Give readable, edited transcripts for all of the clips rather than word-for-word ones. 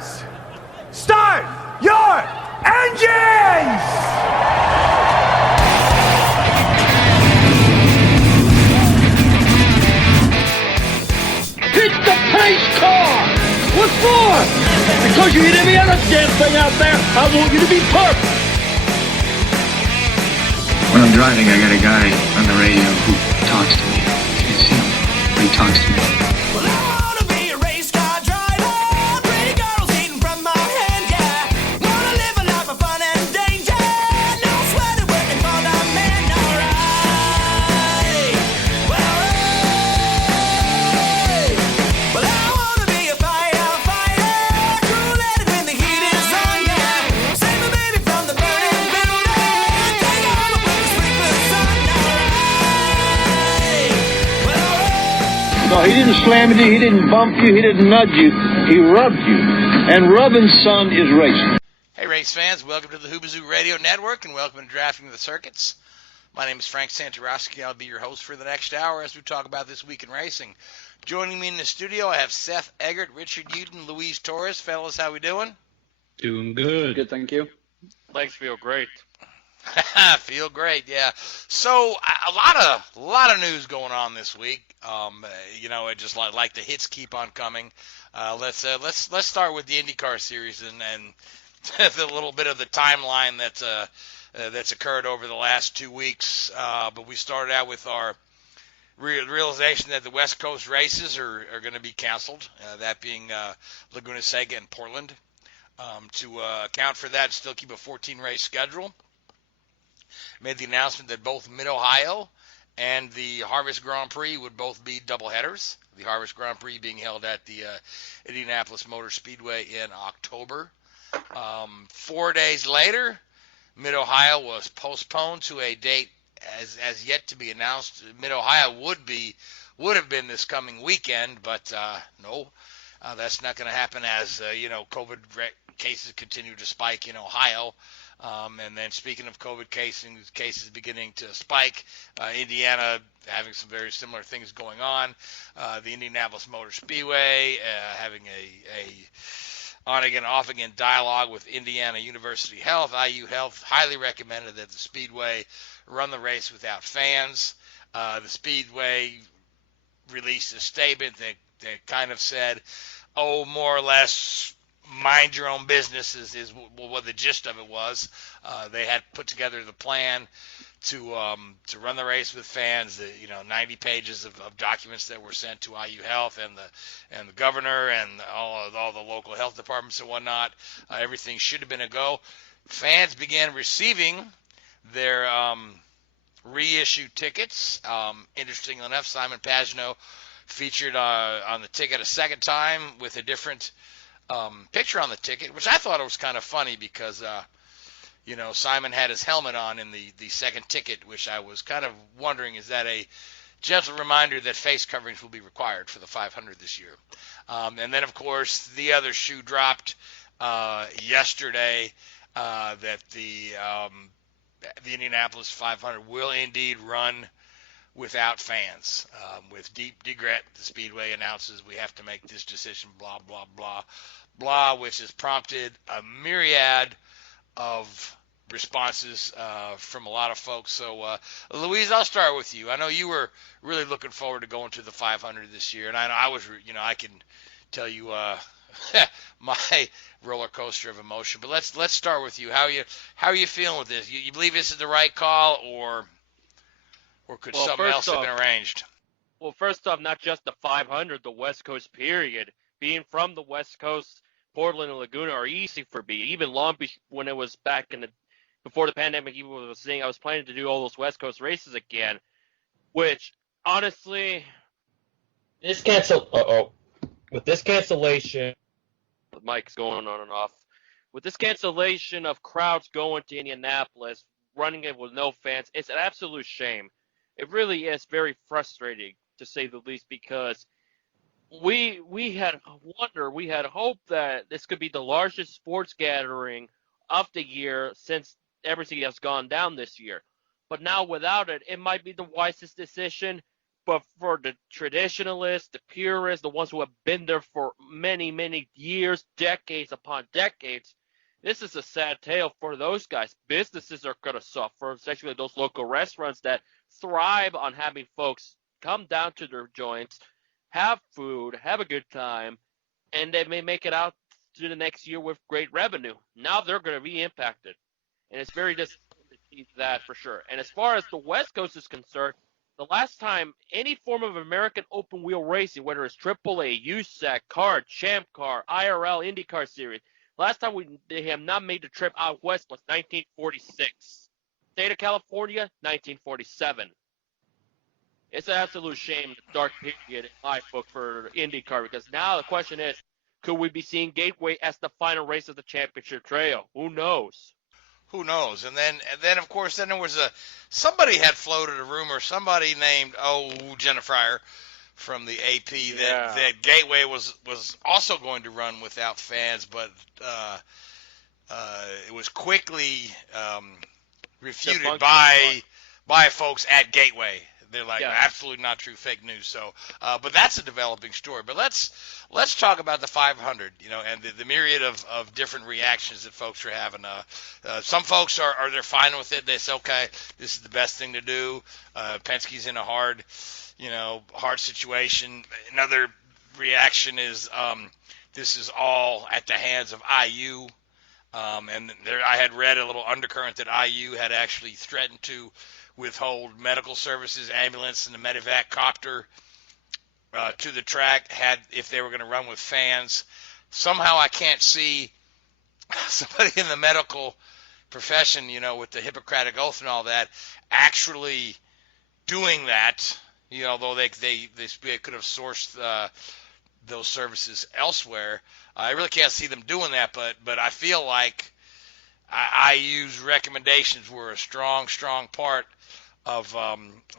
Drivers, start your engines! Hit the pace car! What for? Because you hit every other damn thing out there, I want you to be perfect! When I'm driving, I got a guy on the radio who talks to me. You can see him, but he talks to me. Well, I wanna be a race car driver. Pretty girls eating from my hand, yeah. Wanna live a life of fun and danger. No sweater working for the man, alright. Well, I wanna be a firefighter. Cool-headed when the heat is on, yeah. Save my baby from the burning building. Take her home and put the sprinklers on, alright. No, he didn't slam you, he didn't bump you, he didn't nudge you, he rubbed you. And rubbing, son, is racing. Hey, race fans, welcome to the Hoobazoo Radio Network, and welcome to Drafting the Circuits. My name is Frank Santoroski. I'll be your host for the next hour as we talk about this week in racing. Joining me in the studio, I have Seth, Eggert, Richard Youden, Louise Torres. Fellas, how we doing? Doing good. Good, thank you. Legs feel great. Feel great, yeah. So a lot of news going on this week. It just like the hits keep on coming. Let's start with the IndyCar series and the little bit of the timeline that's occurred over the last 2 weeks. But we started out with our realization that the West Coast races are going to be canceled. That being Laguna Seca and Portland. To account for that, still keep a 14-race schedule. Made the announcement that both Mid-Ohio and the Harvest Grand Prix would both be doubleheaders. The Harvest Grand Prix being held at the Indianapolis Motor Speedway in October. 4 days later, Mid-Ohio was postponed to a date as yet to be announced. Mid-Ohio would have been this coming weekend, but no, that's not going to happen as COVID cases continue to spike in Ohio. And then speaking of COVID cases beginning to spike, Indiana having some very similar things going on. The Indianapolis Motor Speedway having a on-again, off-again dialogue with Indiana University Health. IU Health highly recommended that the Speedway run the race without fans. The Speedway released a statement that kind of said, more or less, mind your own business is what the gist of it was. They had put together the plan to run the race with fans. 90 pages of documents that were sent to IU Health and the governor and all the local health departments and whatnot. Everything should have been a go. Fans began receiving their reissued tickets. Interestingly enough, Simon Pagenaud featured on the ticket a second time with a different picture on the ticket, which I thought was kind of funny because, Simon had his helmet on in the second ticket, which I was kind of wondering, is that a gentle reminder that face coverings will be required for the 500 this year? And then, of course, the other shoe dropped yesterday that the Indianapolis 500 will indeed run without fans. With deep regret, the Speedway announces we have to make this decision, blah, blah, blah, blah, which has prompted a myriad of responses from a lot of folks. So, Louise, I'll start with you. I know you were really looking forward to going to the 500 this year, and I was, I can tell you my roller coaster of emotion. But let's start with you. How are you feeling with this? You believe this is the right call, or could something else have been arranged? Well, first off, not just the 500, the West Coast period. Being from the West Coast, Portland and Laguna are easy for me. Even Long Beach, when it was back before the pandemic, even was saying I was planning to do all those West Coast races again, which honestly, with this cancellation, the mic's going on and off. With this cancellation of crowds going to Indianapolis, running it with no fans, it's an absolute shame. It really is very frustrating, to say the least, because we had hoped that this could be the largest sports gathering of the year since everything has gone down this year. But now without it, it might be the wisest decision, But for the traditionalists, the purists, the ones who have been there for many, many years, decades upon decades, this is a sad tale for those guys. Businesses are going to suffer, especially those local restaurants that thrive on having folks come down to their joints, have food, have a good time, and they may make it out to the next year with great revenue. Now they're going to be impacted, and it's very disappointing to see that for sure. And as far as the West Coast is concerned, the last time any form of American open wheel racing, whether it's AAA, USAC, CART, Champ Car, IRL, IndyCar Series, last time they have not made the trip out west was 1946. State of California, 1947. It's an absolute shame, the dark period in my book for IndyCar, because now the question is, could we be seeing Gateway as the final race of the championship trail? Who knows? Who knows? And then of course, then there was somebody had floated a rumor, somebody named Jenna Fryer from the AP that Gateway was also going to run without fans, but it was quickly refuted by folks at Gateway. They're like, absolutely not true, fake news. So, but that's a developing story. But let's talk about the 500, and the myriad of different reactions that folks are having. Some folks they're fine with it. They say, okay, this is the best thing to do. Penske's in a hard situation. Another reaction is this is all at the hands of IU. And I had read a little undercurrent that IU had actually threatened to withhold medical services, ambulance, and the medevac copter to the track if they were going to run with fans. Somehow I can't see somebody in the medical profession, with the Hippocratic Oath and all that, actually doing that. Though they could have sourced those services elsewhere. I really can't see them doing that, but I feel like IU's recommendations were a strong part of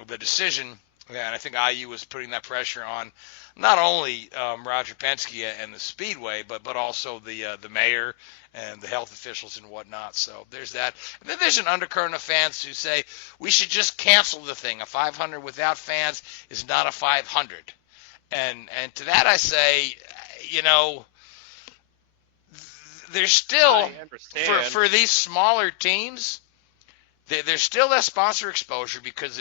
the decision, and I think IU was putting that pressure on not only Roger Penske and the Speedway, but also the mayor and the health officials and whatnot. So there's that. And then there's an undercurrent of fans who say we should just cancel the thing. A 500 without fans is not a 500. And to that I say, there's still for these smaller teams. There's still that sponsor exposure because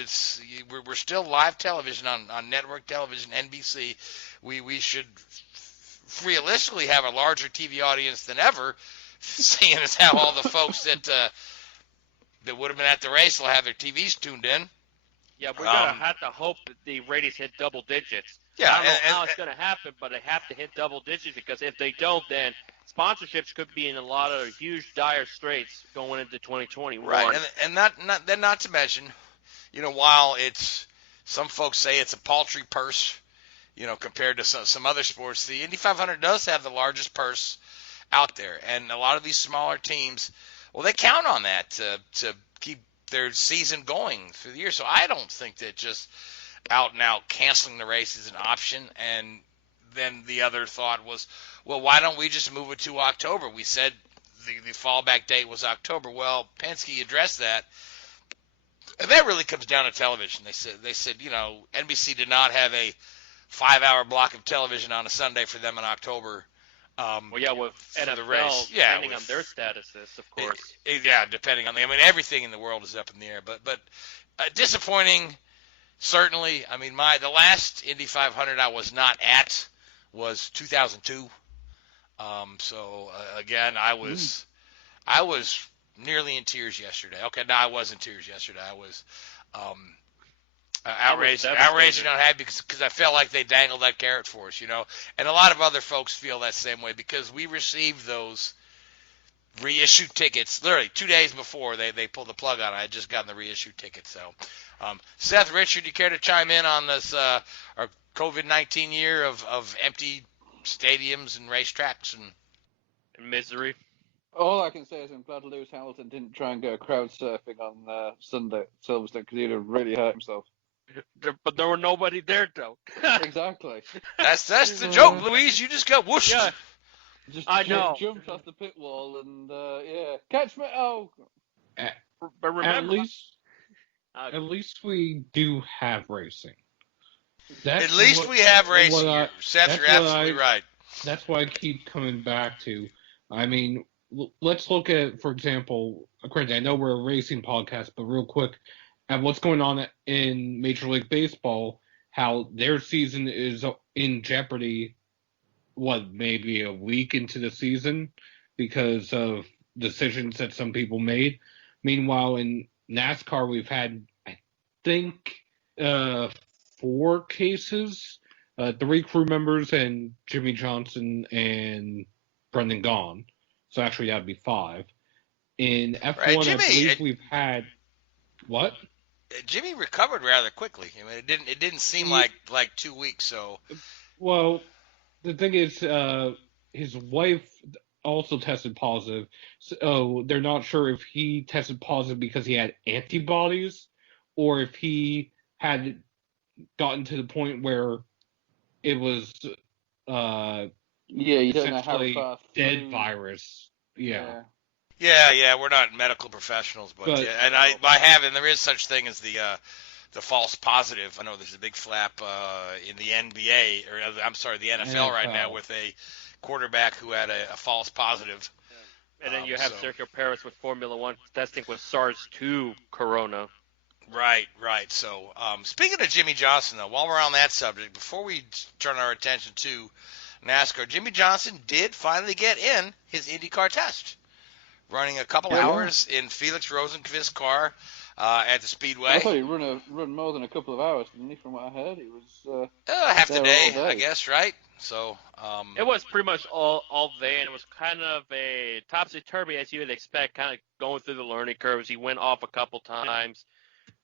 we're still live television on network television, NBC. We should realistically have a larger TV audience than ever, seeing as how all the folks that would have been at the race will have their TVs tuned in. Yeah, we're gonna have to hope that the ratings hit double digits. Yeah, I don't know how it's gonna happen, but they have to hit double digits because if they don't, then sponsorships could be in a lot of huge dire straits going into 2021. Right, and not to mention, while some folks say it's a paltry purse, compared to some other sports, the Indy 500 does have the largest purse out there, and a lot of these smaller teams, well, they count on that to keep their season going through the year. So I don't think that just out and out canceling the race is an option. And then the other thought was, well, why don't we just move it to October? We said the fallback date was October. Well, Penske addressed that. And that really comes down to television. They said, NBC did not have a 5-hour block of television on a Sunday for them in October. With NFL, the race. depending on their statuses, of course. Depending on everything in the world is up in the air. But disappointing, certainly. I mean, the last Indy 500 I was not at was 2002. Again, I was nearly in tears yesterday. Okay, no, I was in tears yesterday. I was outraged and unhappy because I felt like they dangled that carrot for us, and a lot of other folks feel that same way because we received those reissued tickets literally 2 days before they pulled the plug on it. I had just gotten the reissued tickets. So, Seth, Richard, do you care to chime in on this our COVID-19 year of empty stadiums and racetracks and misery? All I can say is I'm glad Lewis Hamilton didn't try and go crowd surfing on Sunday at Silverstone because he'd have really hurt himself. But there were nobody there, though. Exactly. That's the joke, Louise. You just got whooshed. Yeah. I know. Jumped off the pit wall and catch me! Oh. But remember, at least we do have racing. At least we have racing here. Seth, you're absolutely right. That's what I keep coming back to. I mean, let's look at, for example, granted, I know we're a racing podcast, but real quick, at what's going on in Major League Baseball, how their season is in jeopardy, maybe a week into the season because of decisions that some people made. Meanwhile, in NASCAR, we've had, I think, 4 cases, 3 crew members and Jimmy Johnson and Brendan Gaughan. So actually, that'd be 5. In F1, right, Jimmy, I believe we've had what? Jimmy recovered rather quickly. I mean, it didn't seem like 2 weeks. So, well, the thing is, his wife also tested positive. So they're not sure if he tested positive because he had antibodies, or if he had gotten to the point where it was you don't know how essentially far dead through- virus. Yeah. yeah, we're not medical professionals, but yeah, and I have, and there is such thing as the false positive. I know there's a big flap in the NBA, or I'm sorry, the NFL right now with a quarterback who had a false positive. And then you have Sergio Perez with Formula One testing with SARS-2 corona. Right. So, speaking of Jimmy Johnson, though, while we're on that subject, before we turn our attention to NASCAR, Jimmy Johnson did finally get in his IndyCar test, running a couple hours in Felix Rosenqvist's car at the Speedway. I thought he'd run more than a couple of hours, didn't he? From what I heard, he was half the there day, all day. I guess, right? So it was pretty much all day, and it was kind of a topsy-turvy, as you would expect, kind of going through the learning curves. He went off a couple times,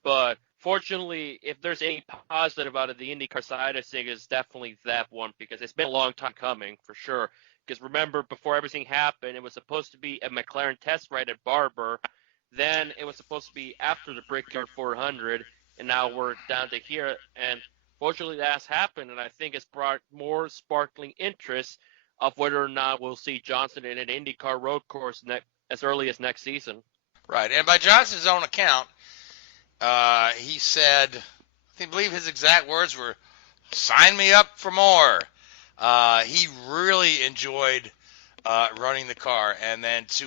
but fortunately, if there's any positive out of the IndyCar side, I think it's definitely that one, because it's been a long time coming, for sure. Because remember, before everything happened, it was supposed to be a McLaren test ride at Barber. Then it was supposed to be after the Brickyard 400, and now we're down to here. And fortunately, that's happened, and I think it's brought more sparkling interest of whether or not we'll see Johnson in an IndyCar road course as early as next season. Right, and by Johnson's own account, he said, I believe his exact words were, "Sign me up for more." He really enjoyed running the car, and then to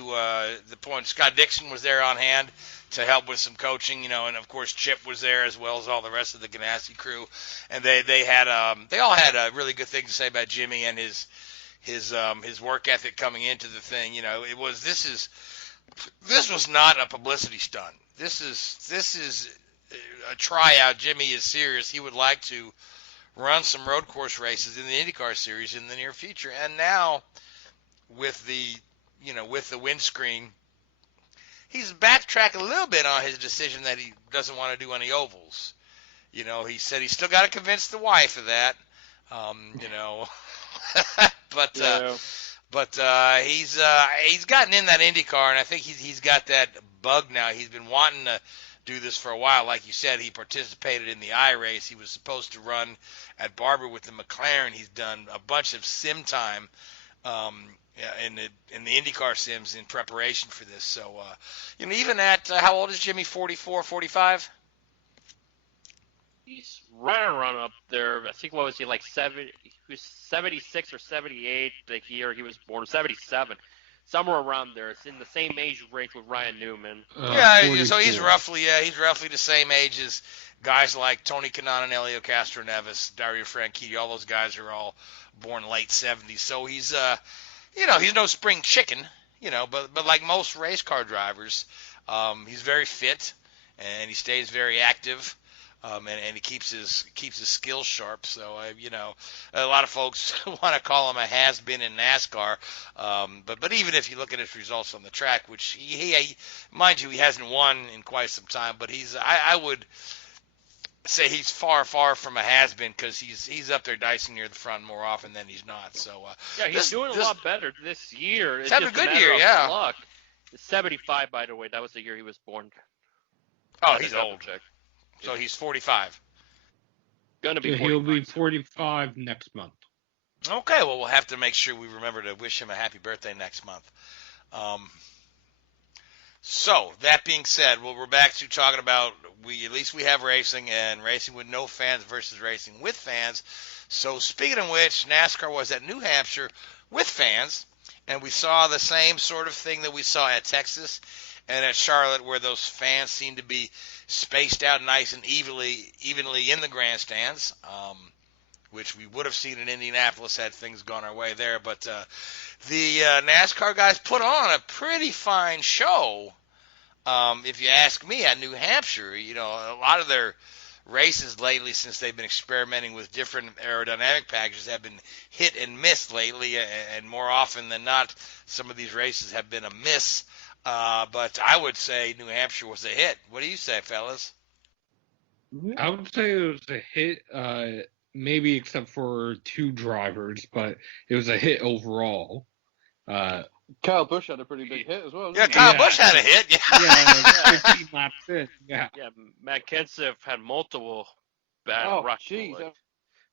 the point, Scott Dixon was there on hand to help with some coaching, and of course Chip was there as well as all the rest of the Ganassi crew, and they all had really good things to say about Jimmy and his work ethic coming into the thing. This was not a publicity stunt. This is a tryout. Jimmy is serious. He would like to run some road course races in the IndyCar series in the near future. And now with the windscreen, he's backtracked a little bit on his decision that he doesn't want to do any ovals. He said he's still got to convince the wife of that. But he's gotten in that IndyCar, and I think he's got that bug now. He's been wanting to do this for a while. Like you said, he participated in the I race. He was supposed to run at Barber with the McLaren. He's done a bunch of sim time in the IndyCar sims in preparation for this. So even at how old is Jimmy? 44, 45? He's right around up there. I think, what was he, like 70? He was 76 or 78 the year he was born. 77, somewhere around there. It's in the same age range with Ryan Newman. So he's roughly the same age as guys like Tony Kanaan and Elio Castroneves, Dario Franchitti. All those guys are all born late 70s. So he's he's no spring chicken, but like most race car drivers, he's very fit and he stays very active. And he keeps his skills sharp. So a lot of folks want to call him a has-been in NASCAR. But even if you look at his results on the track, which he mind you, he hasn't won in quite some time. But I would say he's far from a has-been, because he's up there dicing near the front more often than he's not. So he's doing a lot better this year. He's having a good year, yeah. Luck. 75, by the way. That was the year he was born. Oh, he's old. So he's 45. Gonna be 45. He'll be 45 next month. Okay, well, we'll have to make sure we remember to wish him a happy birthday next month. So, that being said, well, we're back to talking about at least we have racing, and racing with no fans versus racing with fans. So, speaking of which, NASCAR was at New Hampshire with fans, and we saw the same sort of thing that we saw at Texas and at Charlotte, where those fans seem to be spaced out nice and evenly in the grandstands, which we would have seen in Indianapolis had things gone our way there. But the NASCAR guys put on a pretty fine show, if you ask me, at New Hampshire. You know, a lot of their races lately, since they've been experimenting with different aerodynamic packages, have been hit and miss lately, and more often than not, some of these races have been a miss. But I would say New Hampshire was a hit. What do you say, fellas? I would say it was a hit, maybe except for 2 drivers, but it was a hit overall. Kyle Busch had a pretty big hit as well. Yeah, Didn't Kyle Busch had a hit. Yeah, 15 laps in. Yeah. Matt Kenseth had multiple bad rushes. Jeez,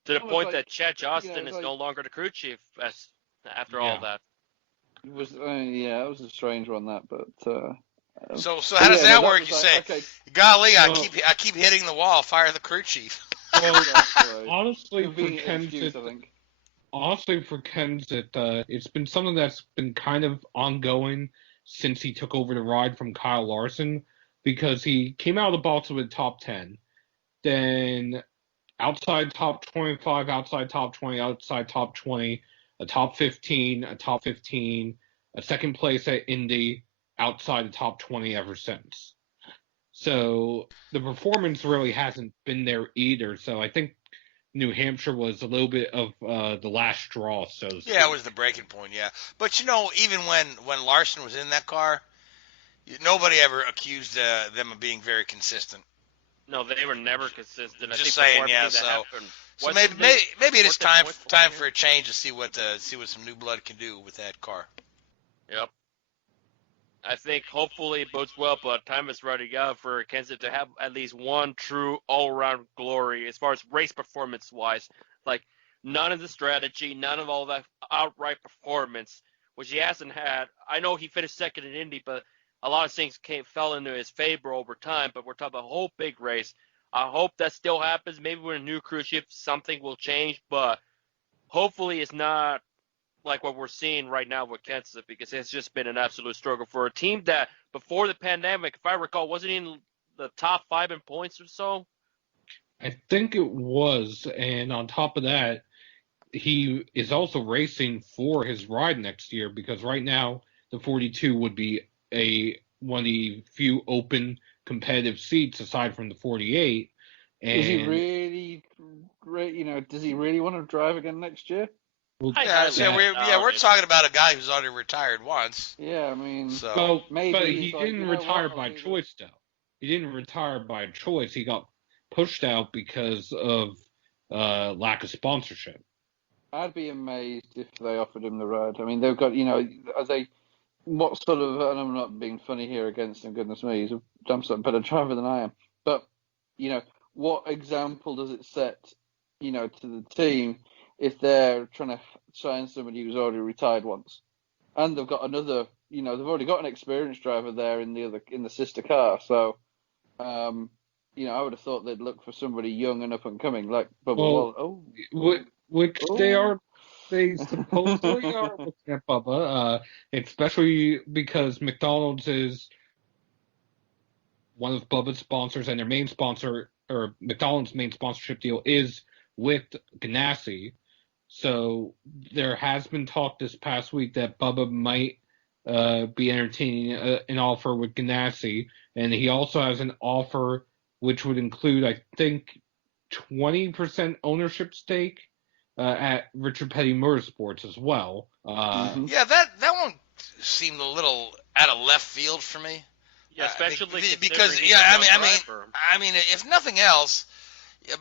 To the was point like- that Chad Johnston is like- no longer the crew chief after all that. It was it was a strange one that, but. So how does that work? You say, okay. golly, I Well- keep hitting the wall. Fire the crew chief. Well, Right. honestly, for Convenient excuse, I Kenseth, think. it's been something that's been kind of ongoing since he took over the ride from Kyle Larson, because he came out of the box with top 10, then outside top 25, outside top 20, outside top 20, a top 15, a top 15, a second place at Indy, outside the top 20 ever since. So the performance really hasn't been there either. So I think New Hampshire was a little bit of the last straw, so to speak. Yeah, it was the breaking point. Yeah, but you know, even when Larson was in that car, nobody ever accused them of being very consistent. No, they were never consistent. Just I think saying, before yeah. everything that happened, So wasn't maybe it is time worth the time point for a change to see what some new blood can do with that car. Yep. I think hopefully it bodes well, but time is running out for Kenseth to have at least one true all-around glory as far as race performance-wise. Like, none of the strategy, none of all that outright performance, which he hasn't had. I know he finished second in Indy, but a lot of things fell into his favor over time, but we're talking about a whole big race. I hope that still happens. Maybe with a new cruise ship, something will change, but hopefully it's not like what we're seeing right now with Kenseth, because it's just been an absolute struggle for a team that before the pandemic, if I recall, wasn't in the top 5 in points or so. I think it was, and on top of that, he is also racing for his ride next year, because right now the 42 would be one of the few open competitive seats aside from the 48. And Is he really great? You know, does he really want to drive again next year? well, We're talking about a guy who's already retired once. Yeah, I mean, So well, maybe but he's he like, didn't you know retire what, by I'll do choice, though. He didn't retire by choice. He got pushed out because of lack of sponsorship. I'd be amazed if they offered him the ride. I mean, they've got, you know, what sort of, and I'm not being funny here against him, goodness me, he's a damn sight better driver than I am. But, you know, what example does it set, you know, to the team if they're trying to sign somebody who's already retired once? And they've got another, you know, they've already got an experienced driver there in the sister car. So, you know, I would have thought they'd look for somebody young and up and coming, like Bubba Wallace. Which they supposedly are looking at Bubba, especially because McDonald's is one of Bubba's sponsors, and their main sponsor, or McDonald's main sponsorship deal, is with Ganassi. So there has been talk this past week that Bubba might be entertaining an offer with Ganassi, and he also has an offer which would include, I think, 20% ownership stake at Richard Petty Motorsports as well. yeah, that one seemed a little out of left field for me. Yeah, especially because considering he's a young I driver. mean, if nothing else,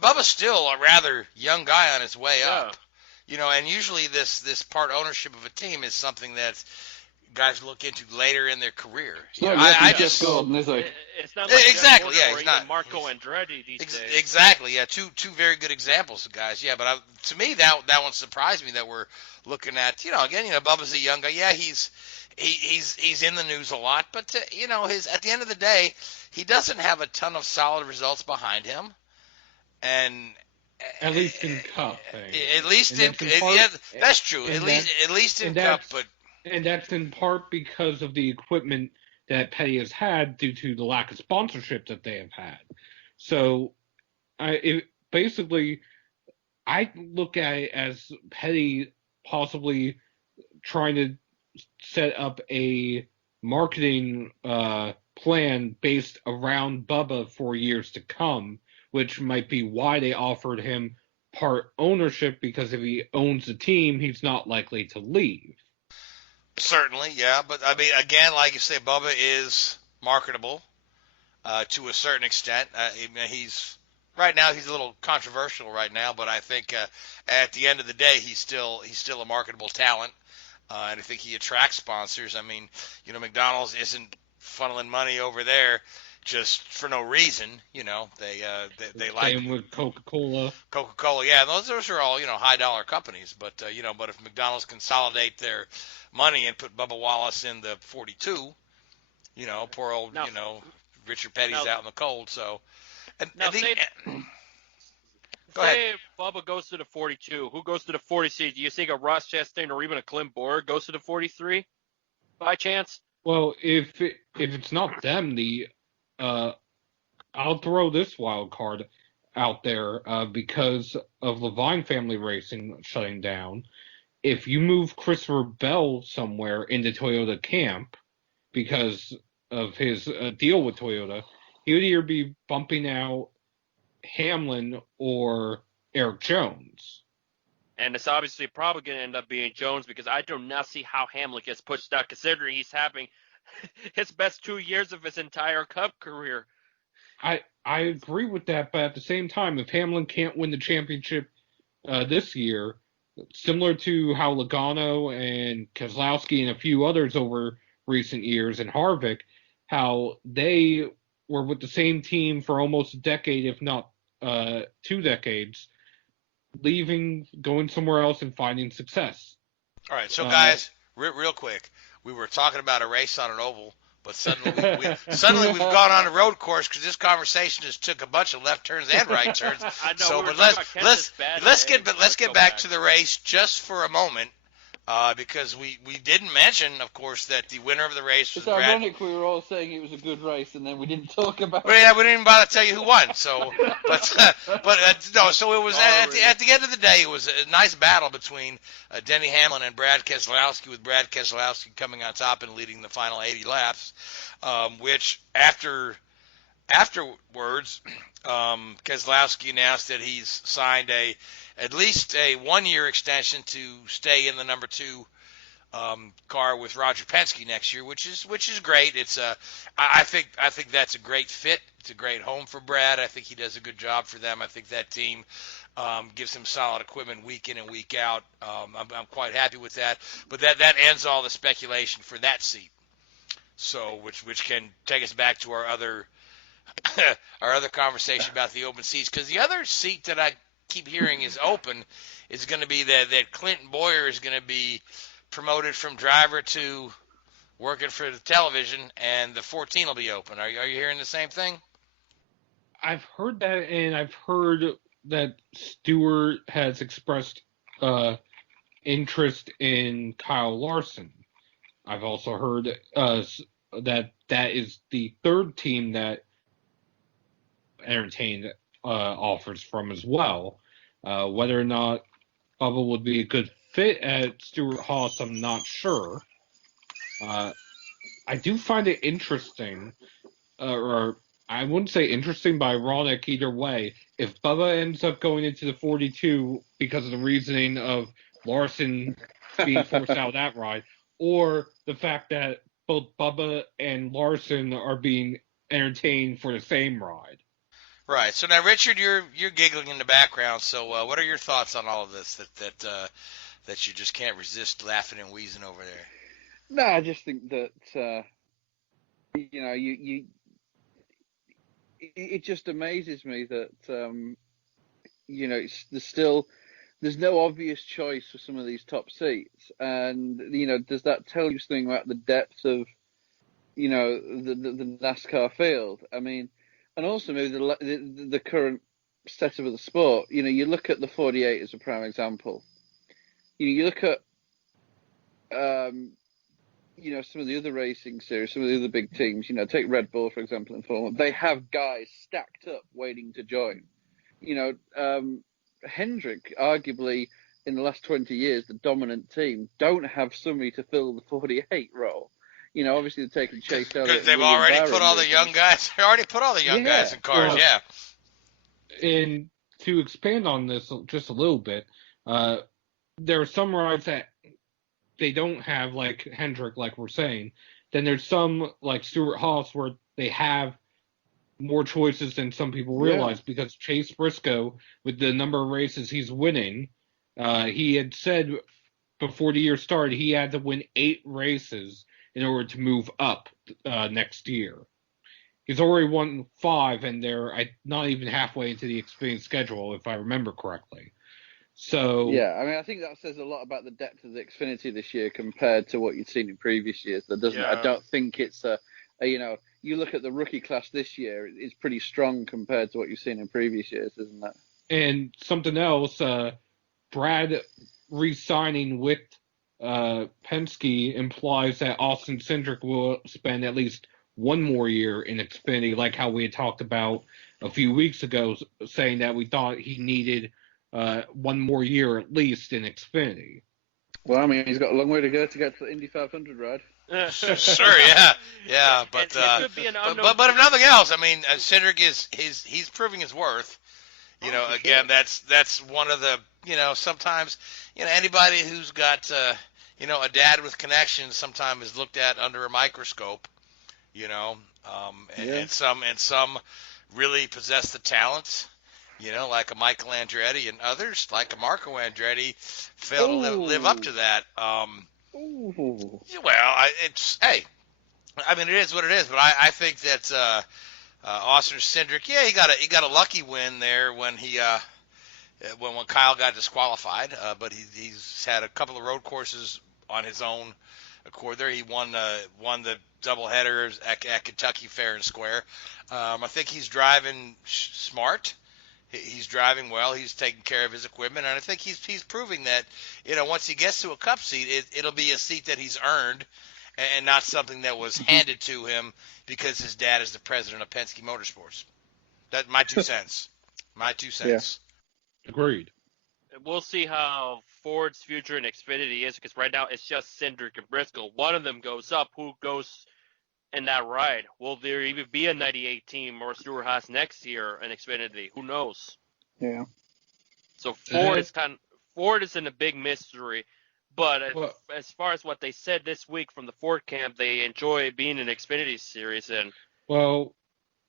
Bubba's still a rather young guy on his way up. You know, and usually this part ownership of a team is something that guys look into later in their career. No, I just Gordon, is he? It's not like Exactly, Jeff yeah, Gordon he's or not- even Marco Andretti these days. Exactly, yeah. Two very good examples of guys. Yeah, but to me that one surprised me that we're looking at. Again, Bubba's a young guy. Yeah, he's in the news a lot, but his at the end of the day, he doesn't have a ton of solid results behind him, and At least in Cup. at least And in that's in part- yeah, that's true. and At least in and Cup, that's- but And that's in part because of the equipment that Petty has had due to the lack of sponsorship that they have had. So, basically, I look at it as Petty possibly trying to set up a marketing plan based around Bubba for years to come, which might be why they offered him part ownership, because if he owns the team, he's not likely to leave. certainly, yeah. But I mean, again, like you say, Bubba is marketable to a certain extent. He's right now he's a little controversial right now, but I think at the end of the day, he's still a marketable talent, and I think he attracts sponsors. I mean, McDonald's isn't funneling money over there just for no reason. They like Same with Coca-Cola. Coca-Cola, yeah, those are all high dollar companies, but but if McDonald's consolidate their money and put Bubba Wallace in the 42, poor old Richard Petty's out in the cold. So, Now, go ahead. say Bubba goes to the 42. Who goes to the 43? Do you think a Ross Chastain or even a Clint Bowyer goes to the 43 by chance? Well, if it's not them, I'll throw this wild card out there because of Levine Family Racing shutting down. If you move Christopher Bell somewhere into Toyota camp because of his deal with Toyota, he would either be bumping out Hamlin or Eric Jones. And it's obviously probably going to end up being Jones, because I do not see how Hamlin gets pushed out, considering he's having his best 2 years of his entire Cup career. I agree with that, but at the same time, if Hamlin can't win the championship this year, similar to how Logano and Keselowski and a few others over recent years, and Harvick, how they were with the same team for almost a decade, if not 2 decades, leaving, going somewhere else, and finding success. All right, so guys, real quick, we were talking about a race on an oval, but suddenly we've gone on a road course because this conversation just took a bunch of left turns and right turns. I know. So, we were but talking about let's Kenseth's bad let's day. get back to the race just for a moment, because we didn't mention, of course, that the winner of the race was It's Brad. ironic we were all saying it was a good race, and then we didn't talk about Well, yeah, we didn't even bother to tell you who won. So, no. So it was at the end of the day, it was a nice battle between Denny Hamlin and Brad Keselowski, with Brad Keselowski coming on top and leading the final 80 laps. Which afterwards, Keselowski announced that he's signed at least a 1-year extension to stay in the number 2 car with Roger Penske next year, which is great. It's I think that's a great fit. It's a great home for Brad. I think he does a good job for them. I think that team gives him solid equipment week in and week out. I'm quite happy with that. But that ends all the speculation for that seat. So, which can take us back to our other conversation about the open seats, because the other seat that I keep hearing is open is going to be that Clint Bowyer is going to be promoted from driver to working for the television, and the 14 will be open. Are you hearing the same thing? I've heard that, and I've heard that Stewart has expressed interest in Kyle Larson. I've also heard that is the third team that entertained offers from as well. Whether or not Bubba would be a good fit at Stewart-Haas, I'm not sure. I do find it interesting, or I wouldn't say interesting, but ironic either way. If Bubba ends up going into the 42 because of the reasoning of Larson being forced out of that ride, or the fact that both Bubba and Larson are being entertained for the same ride. Right. So now, Richard, you're giggling in the background. So what are your thoughts on all of this? That you just can't resist laughing and wheezing over there. No, I just think that it just amazes me that there's no obvious choice for some of these top seats, and does that tell you something about the depth of the NASCAR field? I mean, and also maybe the current setup of the sport. You look at the 48 as a prime example. You look at some of the other racing series, some of the other big teams, take Red Bull, for example, in Formula 1. They have guys stacked up waiting to join. Hendrick, arguably, in the last 20 years, the dominant team, don't have somebody to fill the 48 role. Obviously they're taking Chase Elliott. Because they've already put all the young guys. They already put all the young guys in cars, well, And to expand on this just a little bit, there are some rides that they don't have, like Hendrick, like we're saying. Then there's some, like Stewart-Haas, where they have more choices than some people realize, because Chase Briscoe, with the number of races he's winning, he had said before the year started he had to win 8 races in order to move up next year. He's already won 5, and they're not even halfway into the Xfinity schedule, if I remember correctly. So yeah, I mean, I think that says a lot about the depth of the Xfinity this year compared to what you'd seen in previous years. That doesn't. I don't think it's you look at the rookie class this year; it's pretty strong compared to what you've seen in previous years, isn't it? And something else, Brad re-signing with Penske implies that Austin Cindric will spend at least one more year in Xfinity, like how we had talked about a few weeks ago, saying that we thought he needed one more year at least in Xfinity. Well, I mean, he's got a long way to go to get to the Indy 500 ride. Sure, yeah, but but if nothing else, I mean, Cindric he's proving his worth. Again, that's one of the sometimes anybody who's got a dad with connections sometimes is looked at under a microscope. And some really possess the talent. Like a Michael Andretti, and others, like a Marco Andretti, fail to live up to that. Well, it is what it is. But I think that Austin Cindric, he got a lucky win there when when Kyle got disqualified. But he's had a couple of road courses on his own accord there. He won the doubleheaders at Kentucky Fair and Square. I think he's driving smart. He's driving well. He's taking care of his equipment, and I think he's proving that once he gets to a Cup seat, it'll be a seat that he's earned, and not something that was handed to him because his dad is the president of Penske Motorsports. That's my 2 cents. My 2 cents. Yeah. Agreed. We'll see how Ford's future in Xfinity is, because right now it's just Cindric and Briscoe. One of them goes up. Who goes in that ride? Will there even be a 98 team or Stewart-Haas next year in Xfinity? Who knows? Yeah. So Ford is in a big mystery, but as far as what they said this week from the Ford camp, they enjoy being in Xfinity series. And well,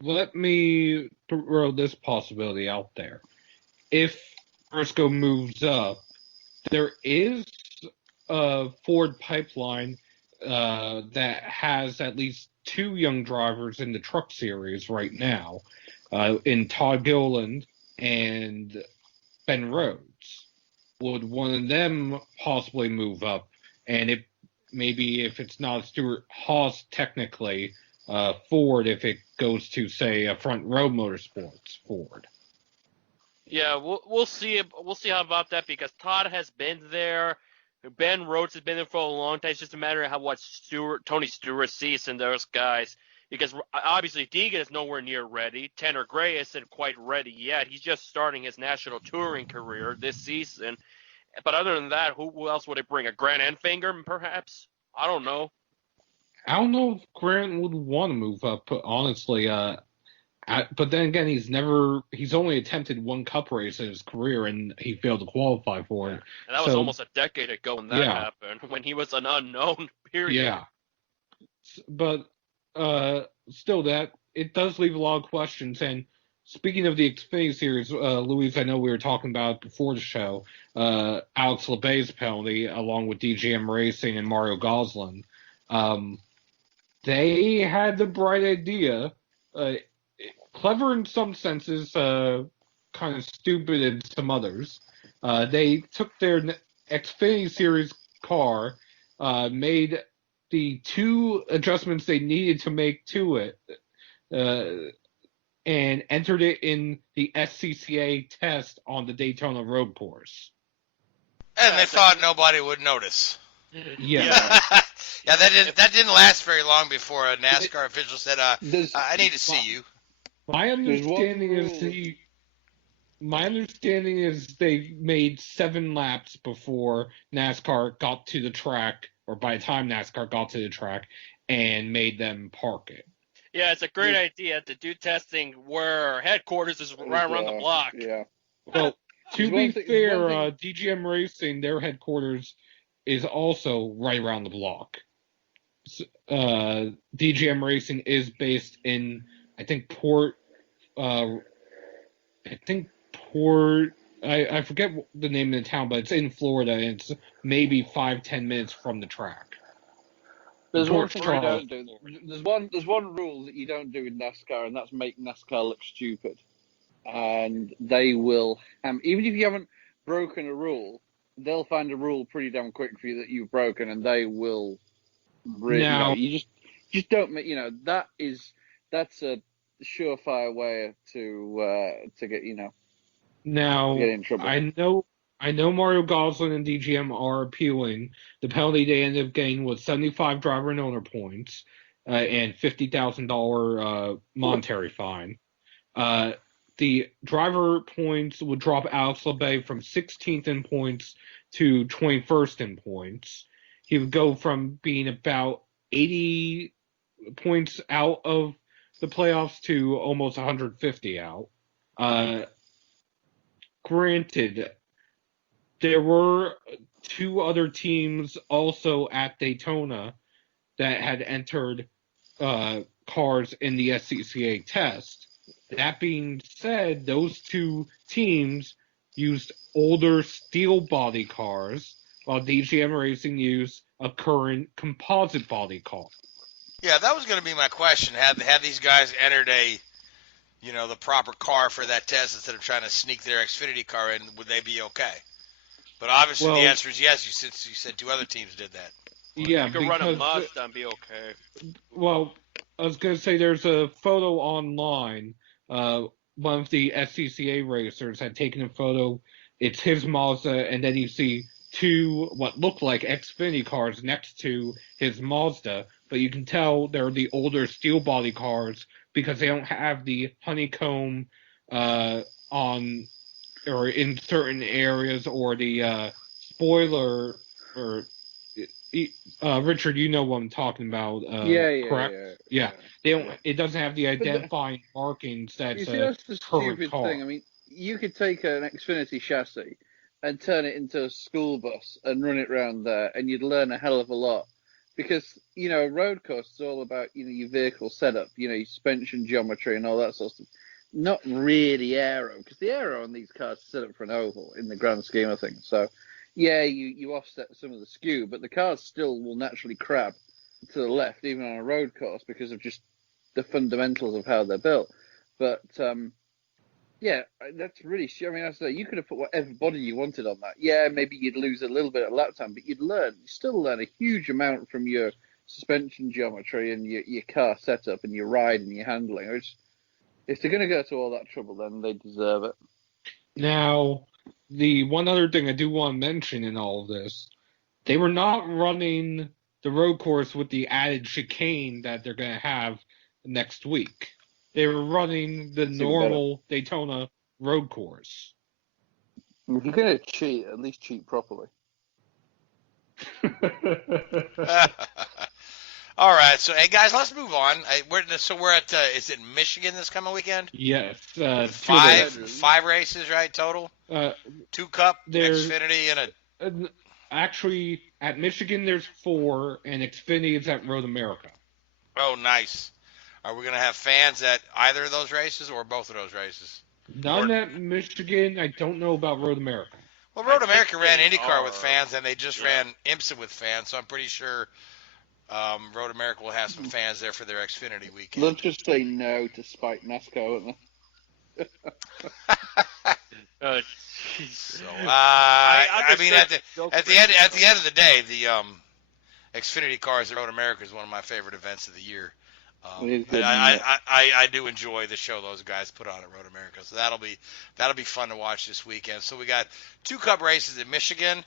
let me throw this possibility out there. If Briscoe moves up, there is a Ford pipeline that has at least 2 young drivers in the truck series right now, in Todd Gilliland and Ben Rhodes. Would one of them possibly move up? And if it's not Stewart-Haas technically, Ford, if it goes to, say, a Front Row Motorsports Ford. Yeah, we'll see. We'll see how about that, because Todd has been there. Ben Rhodes has been there for a long time. It's just a matter of what Tony Stewart sees in those guys. Because obviously Deegan is nowhere near ready. Tanner Gray isn't quite ready yet. He's just starting his national touring career this season. But other than that, who else would it bring? A Grant Enfinger, perhaps? I don't know. I don't know if Grant would want to move up, honestly. But then again, he's only attempted 1 Cup race in his career, and he failed to qualify for it. And that was almost a decade ago when that happened, when he was an unknown, period. Yeah. But still, it does leave a lot of questions. And speaking of the Xfinity series, Louise, I know we were talking about before the show, Alex Lebey's penalty, along with DGM Racing and Mario Gosselin. They had the bright idea, clever in some senses, kind of stupid in some others. They took their Xfinity Series car, made the 2 adjustments they needed to make to it, and entered it in the SCCA test on the Daytona road course. And they thought nobody would notice. Yeah. Yeah, that didn't last very long before a NASCAR official said, "I need to see you." My understanding is they made 7 laps before NASCAR got to the track, or by the time NASCAR got to the track, and made them park it. Yeah, it's a great idea to do testing where headquarters is right around the block. Yeah. Well, to be thing- fair, one DGM Racing, their headquarters is also right around the block. DGM Racing is based in, I think, I forget the name of the town, but it's in Florida, and it's maybe 5-10 minutes from the track. There's one Port thing Charles. you don't do. There's one rule that you don't do in NASCAR, and that's make NASCAR look stupid. And they will, even if you haven't broken a rule, they'll find a rule pretty damn quick for you that you've broken, and they will. Really, Now, you just don't make. That's a surefire way to get Now, get in trouble. I know Mario Gosling and DGM are appealing. The penalty they ended up getting was 75 driver and owner points, and $50,000 monetary fine. The driver points would drop Alex LeBay from 16th in points to 21st in points. He would go from being about 80 points out of the playoffs to almost 150 out. Granted, there were 2 other teams also at Daytona that had entered cars in the SCCA test. That being said, those 2 teams used older steel body cars, while DGM Racing used a current composite body car. Yeah, that was going to be my question. Had these guys entered the proper car for that test instead of trying to sneak their Xfinity car in, would they be okay? But obviously the answer is yes. You said 2 other teams did that. Yeah, you could run a Mazda and be okay. Well, I was going to say there's a photo online. One of the SCCA racers had taken a photo. It's his Mazda, and then you see 2 what look like Xfinity cars next to his Mazda, but you can tell they're the older steel body cars because they don't have the honeycomb on or in certain areas, or the spoiler, or Richard, you know what I'm talking about. Correct? Yeah. They don't. It doesn't have the identifying markings that's that's the stupid car. thing. I mean, you could take an Xfinity chassis and turn it into a school bus and run it around there, and you'd learn a hell of a lot. Because, a road course is all about, your vehicle setup, your suspension geometry and all that sort of stuff. Not really aero, because the aero on these cars is set up for an oval in the grand scheme of things. So, yeah, you offset some of the skew, but the cars still will naturally crab to the left, even on a road course, because of just the fundamentals of how they're built. But, yeah, that's really. I mean, I say you could have put whatever body you wanted on that. Yeah, maybe you'd lose a little bit of lap time, but you'd still learn a huge amount from your suspension geometry and your car setup and your ride and your handling. If they're going to go to all that trouble, then they deserve it. Now, the one other thing I do want to mention in all of this, they were not running the road course with the added chicane that they're going to have next week. They were running the normal Daytona road course. If you're going to cheat, at least cheat properly. All right, so hey guys, let's move on. We're at is it Michigan this coming weekend? Yes, 5 races, right, total? 2 Cup, Xfinity, and actually at Michigan there's 4, and Xfinity is at Road America. Oh, nice. Are we going to have fans at either of those races or both of those races? None at Michigan. I don't know about Road America. Well, Road America ran IndyCar with fans, and they just ran IMSA with fans, so I'm pretty sure Road America will have some fans there for their Xfinity weekend. They'll just say no to spite NASCAR, won't they? So, I mean, at the end of the day, the Xfinity cars at Road America is one of my favorite events of the year. I do enjoy the show those guys put on at Road America, so that'll be fun to watch this weekend. So we got 2 Cup races in Michigan.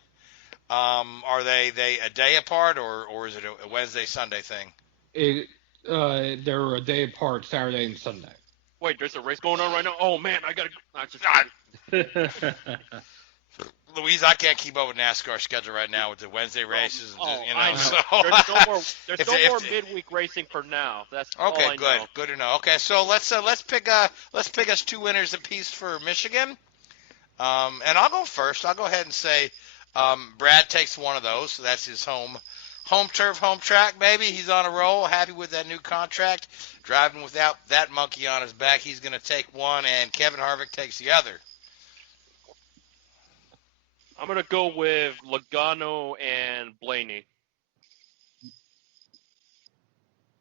Are they a day apart, or is it a Wednesday Sunday thing? They're a day apart, Saturday and Sunday. Wait, there's a race going on right now? Oh, man, I got to... Louise, I can't keep up with NASCAR schedule right now with the Wednesday races. I know. So. There's no more midweek racing for now. That's all I good. know. Good to know. Okay, so let's pick us 2 winners apiece for Michigan. And I'll go first. I'll go ahead and say Brad takes one of those. So that's his home turf, home track, baby. He's on a roll. Happy with that new contract. Driving without that monkey on his back. He's going to take one, and Kevin Harvick takes the other. I'm going to go with Logano and Blaney.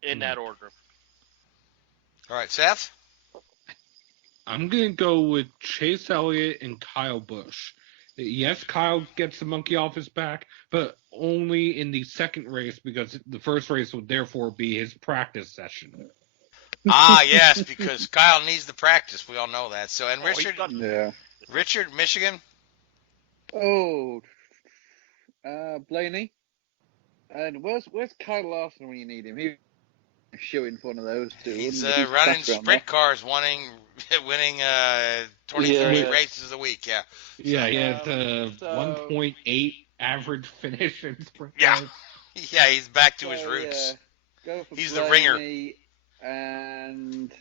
In that order. All right, Seth? I'm going to go with Chase Elliott and Kyle Busch. Yes, Kyle gets the monkey off his back, but only in the second race because the first race will therefore be his practice session. Yes, because Kyle needs the practice. We all know that. So, and Richard, Michigan? Blaney. And where's Kyle Larson when you need him? He's shooing for one of those two. He's running sprint cars, winning 30 races a week. Yeah. Yeah, he had 1.8 average finish in sprint cars. Yeah, he's back to his roots. Go for He's Blaney the ringer. And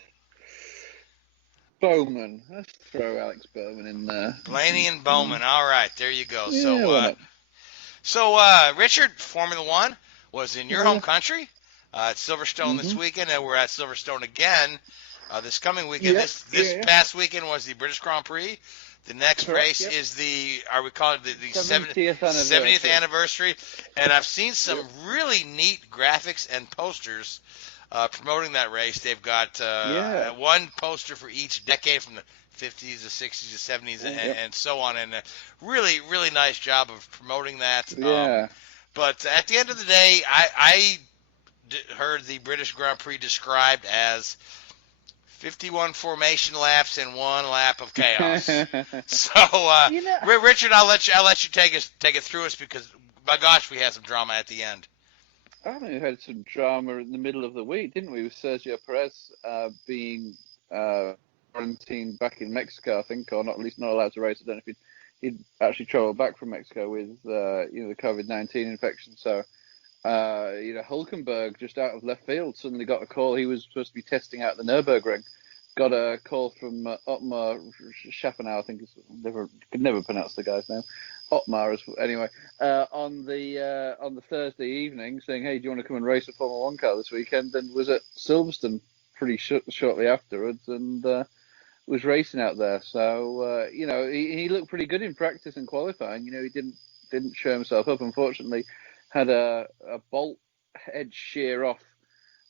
Bowman. Let's throw Alex Bowman in there. Blaney and Bowman. All right, there you go. Yeah, So Richard, Formula One was in your home country at Silverstone this weekend, and we're at Silverstone again this coming weekend. This past weekend was the British Grand Prix. The next race is the 70th anniversary, and I've seen some really neat graphics and posters promoting that race. They've got one poster for each decade from the 50s, the 60s, the 70s, and so on, and a really, really nice job of promoting that. But at the end of the day, I heard the British Grand Prix described as 51 formation laps and 1 lap of chaos. So, Richard, I'll let you take it through us because, by gosh, we had some drama at the end. I think we had some drama in the middle of the week, didn't we, with Sergio Perez being quarantined back in Mexico, I think, or not, at least not allowed to race. I don't know if he'd actually traveled back from Mexico with the COVID-19 infection. So, Hülkenberg, just out of left field, suddenly got a call. He was supposed to be testing out the Nürburgring. Got a call from Otmar Schaffenau, I think could never pronounce the guy's name. Otmar, anyway, on the Thursday evening, saying, "Hey, do you want to come and race a Formula One car this weekend?" And was at Silverstone pretty shortly afterwards, and was racing out there. So he looked pretty good in practice and qualifying. He didn't show himself up. Unfortunately, had a bolt head shear off,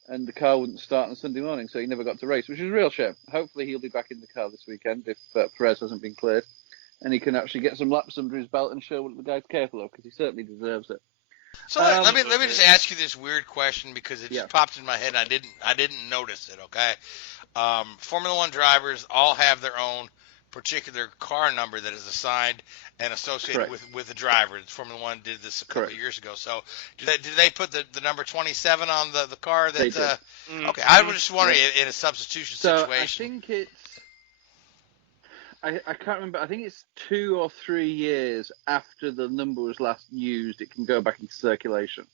and the car wouldn't start on Sunday morning, so he never got to race, which is a real shame. Hopefully, he'll be back in the car this weekend if Perez hasn't been cleared. And he can actually get some laps under his belt and show what the guy's capable of, because he certainly deserves it. So let me just ask you this weird question because it just popped in my head and I didn't notice it. Okay, Formula One drivers all have their own particular car number that is assigned and associated with the driver. Formula One did this a couple of years ago. So did they put the number 27 on the car? That okay, I was just wondering in a substitution situation. I think it's. I can't remember. I think it's 2 or 3 years after the number was last used, it can go back into circulation.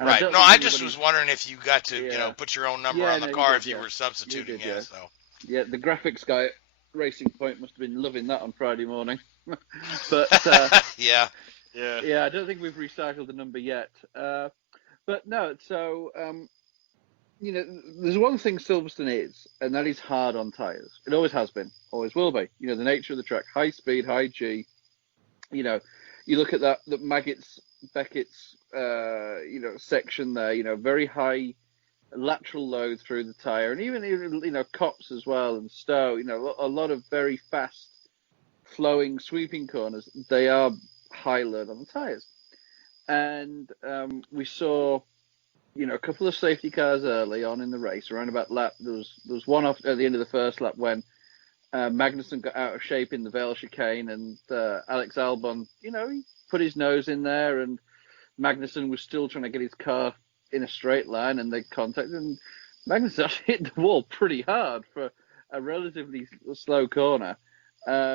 And right. I just was wondering if you got to put your own number on the car if you were substituting. Yeah, the graphics guy at Racing Point must have been loving that on Friday morning. But yeah, I don't think we've recycled the number yet. But no, so there's one thing Silverstone is, and that is hard on tyres. It always has been, always will be. The nature of the track, high speed, high G. You look at that Beckett's section there. Very high lateral load through the tire, and even Cops as well, and Stowe. A lot of very fast flowing sweeping corners. They are high load on the tires, and we saw a couple of safety cars early on in the race around about lap. There was one off at the end of the first lap when Magnussen got out of shape in the Vale chicane, and Alex Albon, he put his nose in there, and Magnussen was still trying to get his car in a straight line, and they contacted, and Magnussen actually hit the wall pretty hard for a relatively slow corner,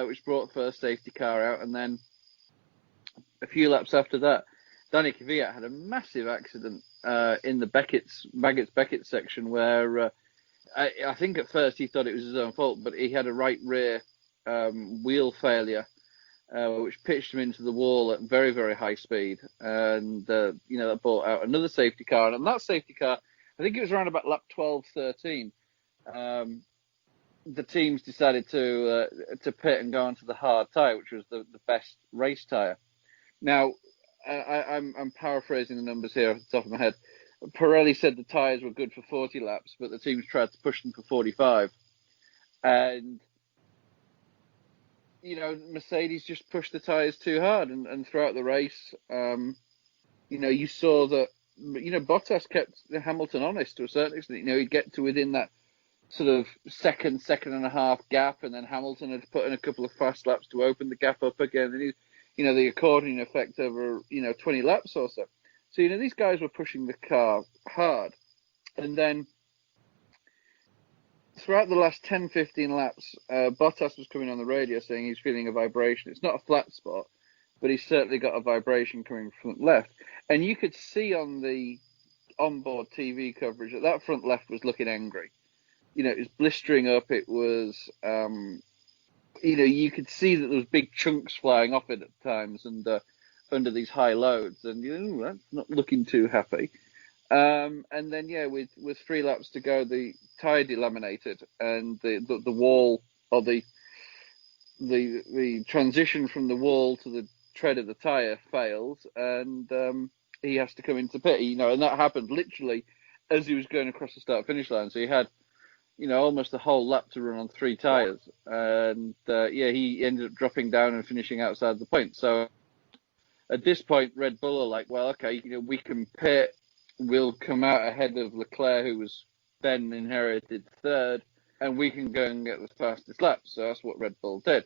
which brought first safety car out, and then a few laps after that, Danny Kvyat had a massive accident in the Beckett section where I think at first he thought it was his own fault, but he had a right rear wheel failure, which pitched him into the wall at very, very high speed. And, that brought out another safety car. And on that safety car, I think it was around about lap 12, 13, the teams decided to pit and go onto the hard tyre, which was the best race tyre. Now, I'm paraphrasing the numbers here off the top of my head. Pirelli said the tyres were good for 40 laps, but the teams tried to push them for 45. And, Mercedes just pushed the tyres too hard. And throughout the race, you saw that, Bottas kept Hamilton honest to a certain extent. He'd get to within that sort of second and a half gap, and then Hamilton had put in a couple of fast laps to open the gap up again. And the accordion effect over, 20 laps or so. So, these guys were pushing the car hard. And then throughout the last 10, 15 laps, Bottas was coming on the radio saying he's feeling a vibration. It's not a flat spot, but he's certainly got a vibration coming from the left. And you could see on the onboard TV coverage that front left was looking angry. It was blistering up. It was... you could see that there was big chunks flying off it at times, and under these high loads, and that's not looking too happy. And then with 3 laps to go, the tyre delaminated, and the wall, or the transition from the wall to the tread of the tyre fails, and he has to come into pit. And that happened literally as he was going across the start finish line. So he had almost the whole lap to run on 3 tyres. And, he ended up dropping down and finishing outside the point. So at this point, Red Bull are like, well, okay, we can pit. We'll come out ahead of Leclerc, who was then inherited 3rd, and we can go and get the fastest lap. So that's what Red Bull did.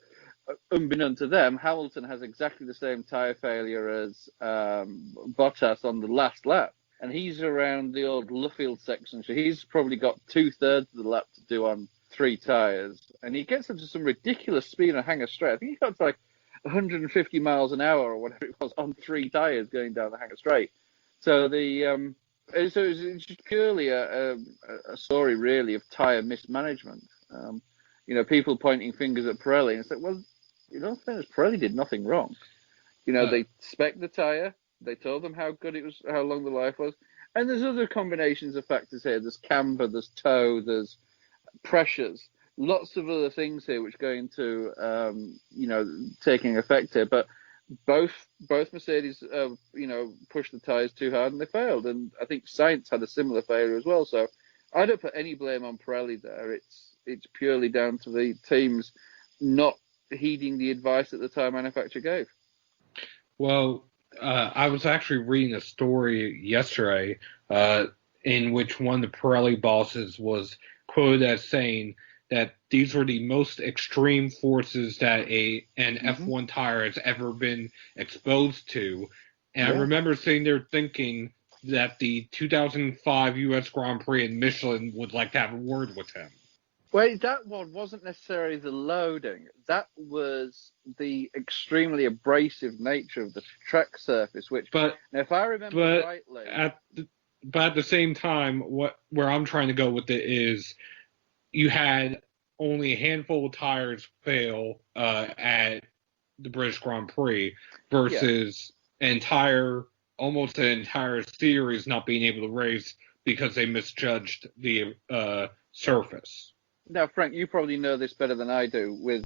Unbeknown to them, Hamilton has exactly the same tyre failure as Bottas on the last lap. And he's around the old Luffield section, so he's probably got 2/3 of the lap to do on 3 tyres. And he gets up to some ridiculous speed on Hanger Straight. I think he got to like 150 miles an hour or whatever it was on 3 tyres going down the Hanger Straight. So it's just purely a story really of tyre mismanagement. People pointing fingers at Pirelli, and it's like, well, Pirelli did nothing wrong. They spec'd the tyre. They told them how good it was, how long the life was. And there's other combinations of factors here. There's camber, there's tow, there's pressures, lots of other things here which go into, taking effect here. But both Mercedes, pushed the tyres too hard and they failed. And I think Sainz had a similar failure as well. So I don't put any blame on Pirelli there. It's purely down to the teams not heeding the advice that the tyre manufacturer gave. Well, I was actually reading a story yesterday in which one of the Pirelli bosses was quoted as saying that these were the most extreme forces that an F1 tire has ever been exposed to. And I remember sitting there thinking that the 2005 U.S. Grand Prix in Michelin would like to have a word with him. Well, that one wasn't necessarily the loading. That was the extremely abrasive nature of the track surface, which, now, if I remember rightly... But at the same time, where I'm trying to go with it is you had only a handful of tires fail at the British Grand Prix versus almost an entire series not being able to race because they misjudged the surface. Now, Frank, you probably know this better than I do with,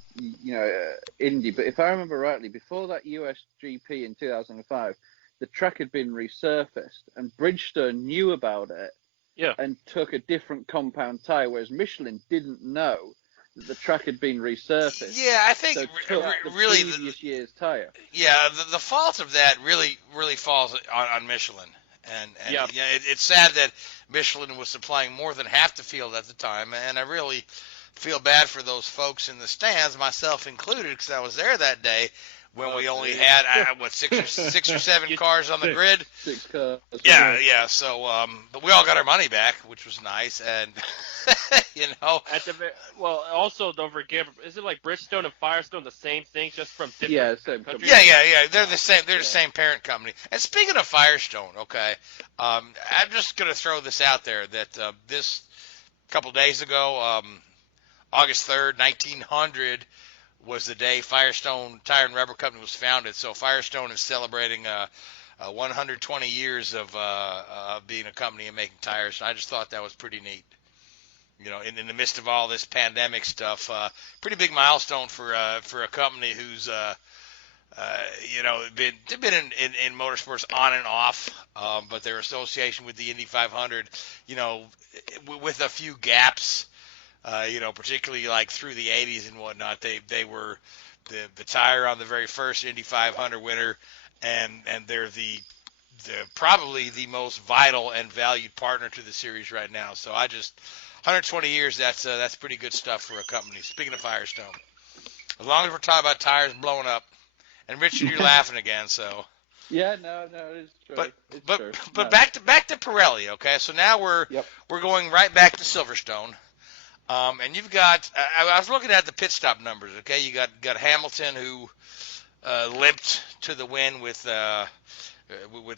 Indy, but if I remember rightly, before that US GP in 2005, the track had been resurfaced, and Bridgestone knew about it Yeah. and took a different compound tyre, whereas Michelin didn't know that the track had been resurfaced. Yeah, I think So took the really previous year's tyre. Yeah, the fault of that really falls on Michelin, and Yeah. it's sad that Michelin was supplying more than half the field at the time, and I really feel bad for those folks in the stands, myself included, because I was there that day when we only had six or seven cars on the grid. 6 cars. Yeah. So, but we all got our money back, which was nice, and Also, don't forget, is it like Bridgestone and Firestone the same thing, just from different Yeah, same countries? company. Yeah. They're the same. They're the same parent company. And speaking of Firestone, okay, I'm just gonna throw this out there that this couple days ago, August 3rd, 1900, was the day Firestone Tire and Rubber Company was founded. So Firestone is celebrating 120 years of being a company and making tires. And I just thought that was pretty neat. In the midst of all this pandemic stuff, pretty big milestone for a company who's been in motorsports on and off, but their association with the Indy 500, with a few gaps, particularly like through the 80s and whatnot, they were the tire on the very first Indy 500 winner, and they're the probably the most vital and valued partner to the series right now. So 120 years, that's pretty good stuff for a company. Speaking of Firestone, as long as we're talking about tires blowing up, and Richard, you're laughing again, so. Yeah, no, it's true. But back to Pirelli, okay? So now we're going right back to Silverstone, and you've got. I was looking at the pit stop numbers, okay? You got Hamilton, who limped to the win with the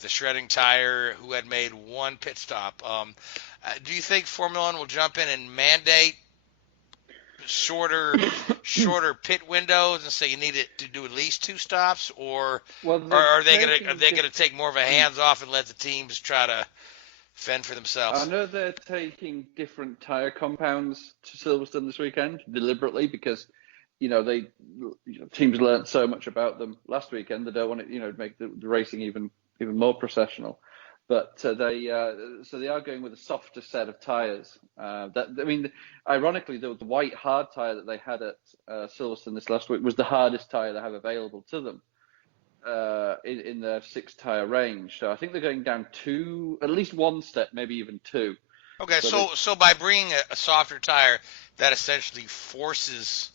shredding tire, who had made one pit stop. Do you think Formula One will jump in and mandate shorter pit windows and say you need to do at least 2 stops, or are they gonna take more of a hands off and let the teams try to fend for themselves? I know they're taking different tire compounds to Silverstone this weekend deliberately because teams learned so much about them last weekend. They don't want to make the racing even more processional. But they are going with a softer set of tires. Ironically, the white hard tire that they had at Silverstone this last week was the hardest tire they have available to them in their 6 tire range. So I think they're going down at least 1 step, maybe even 2. Okay, so by bringing a softer tire, that essentially forces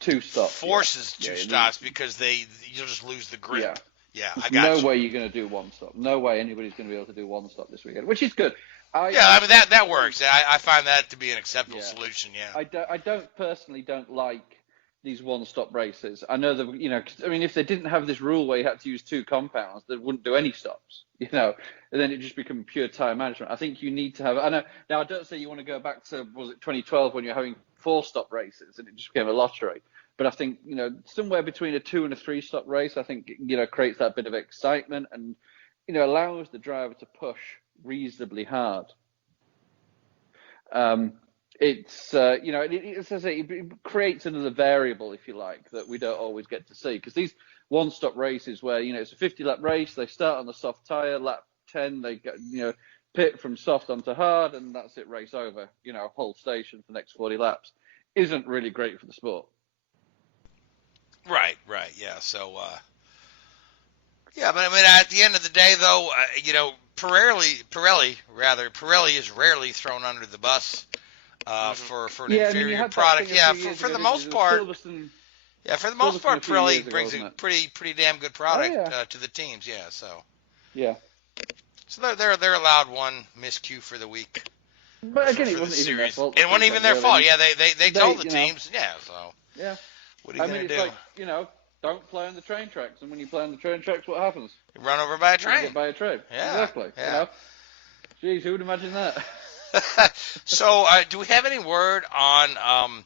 2 stops. 2 stops because you'll just lose the grip. Yeah, I got No way you're going to do 1 stop. No way anybody's going to be able to do 1 stop this weekend, which is good. That works. I find that to be an acceptable solution. Yeah. I personally don't like these 1-stop races. I know that if they didn't have this rule where you had to use 2 compounds, they wouldn't do any stops. And then it just become pure tire management. I think you need to have. I don't say you want to go back to 2012 when you're having 4-stop races and it just became a lottery. But I think, somewhere between a 2 and a 3-stop race, I think, creates that bit of excitement and, allows the driver to push reasonably hard. It creates another variable, if you like, that we don't always get to see. Because these 1-stop races where, it's a 50-lap race, they start on the soft tyre, lap 10, they get, pit from soft onto hard, and that's it, race over, whole station for the next 40 laps, isn't really great for the sport. Right, yeah. So, but at the end of the day, though, Pirelli is rarely thrown under the bus for an inferior product. Yeah, for the most part. Yeah, for the most part, Pirelli brings a pretty damn good product to the teams. Yeah, so. Yeah. So they're allowed 1 miscue for the week. But again, it wasn't even their fault. It wasn't even their fault. Yeah, they told the teams. Yeah, so. Yeah. What are you going to do? It's like, don't play on the train tracks. And when you play on the train tracks, what happens? You run over by a train. You get by a train. Yeah. Exactly. Yeah. Geez, who would imagine that? So, do we have any word on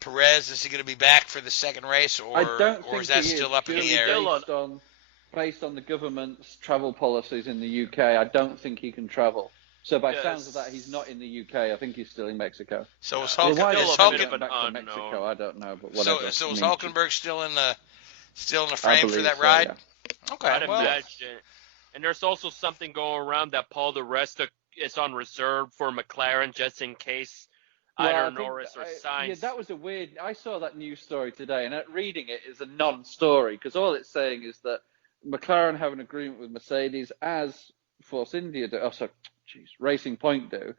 Perez? Is he going to be back for the second race, or is that still up in the air? Based on the government's travel policies in the UK, I don't think he can travel. So by sounds of that, he's not in the UK. I think he's still in Mexico. So is Hulkenberg back to Mexico? I don't know, but whatever. So is Hulkenberg still in the frame for that ride? Yeah. Okay. And there's also something going around that Paul di Resta is on reserve for McLaren just in case either Norris or Sainz. Yeah, that was a weird. I saw that news story today, and reading it is a non-story because all it's saying is that McLaren have an agreement with Mercedes, as Force India do. Racing Point do.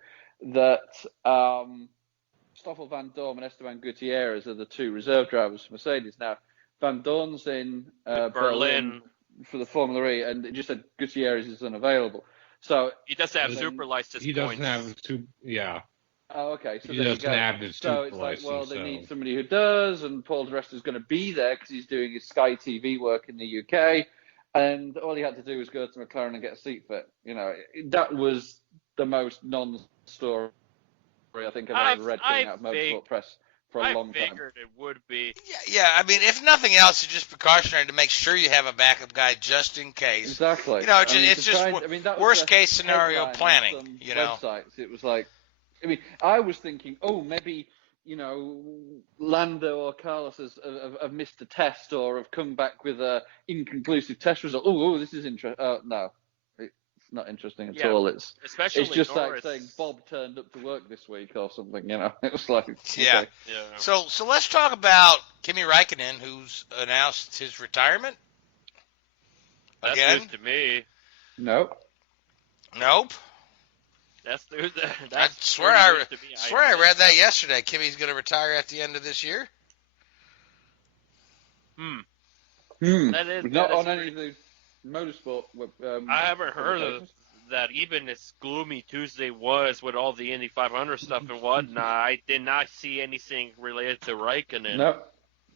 That Stoffel Van Dorn and Esteban Gutierrez are the two reserve drivers for Mercedes. Now, Van Dorn's in Berlin for the Formula E, and it just said Gutierrez is unavailable. So he doesn't have super license He points. doesn't have super. Yeah. Oh, okay. So He there you doesn't go. have his So super it's like, well, license, they so- need somebody who does, and Paul di Resta is going to be there because he's doing his Sky TV work in the UK, and all he had to do was go to McLaren and get a seat fit. You know, that was the most non-story I think I've ever read coming out of motorsport press for a long time. I figured it would be. Yeah. I mean, if nothing else, it's just precautionary to make sure you have a backup guy just in case. Exactly. You know, I mean, it's just that was worst the case scenario headline on planning. some You know. websites. It was like, I mean, I was thinking, maybe, you know, Lando or Carlos have missed a test or have come back with a inconclusive test result. This is interesting. No, it's not interesting at all. It's just Norris. like saying Bob turned up to work this week or something. You know, it was like, Yeah. okay. So let's talk about Kimi Räikkönen, who's announced his retirement. That's Again? news to me. Nope. That's news. I That's swear news to me. I read that yesterday. Kimi's going to retire at the end of this year. That is Not that is on any of the motorsport. I haven't heard of publications. that. Even as gloomy Tuesday was with all the Indy 500 stuff and whatnot, I did not see anything related to Raikkonen. No.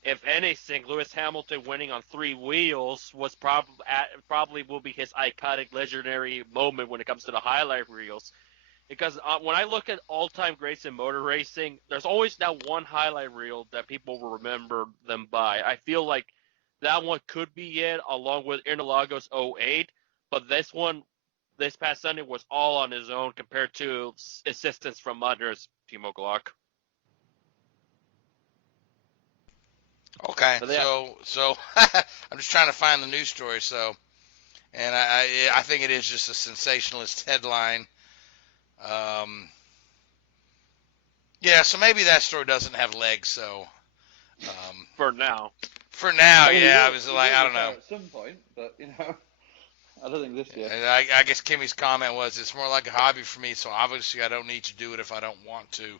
If anything, Lewis Hamilton winning on 3 wheels was probably will be his iconic, legendary moment when it comes to the highlight reels. Because when I look at all-time greats in motor racing, there's always that one highlight reel that people will remember them by. I feel like that one could be it, along with Interlagos 08. But this one, this past Sunday, was all on his own compared to assistance from others, Timo Glock. Okay, so I'm just trying to find the news story. So, and I think it is just a sensationalist headline. Yeah, so maybe that story doesn't have legs. So, For now. I was like, I don't know. At some point, but you know, I don't think this year. And I guess Kimmy's comment was, it's more like a hobby for me. So obviously, I don't need to do it if I don't want to.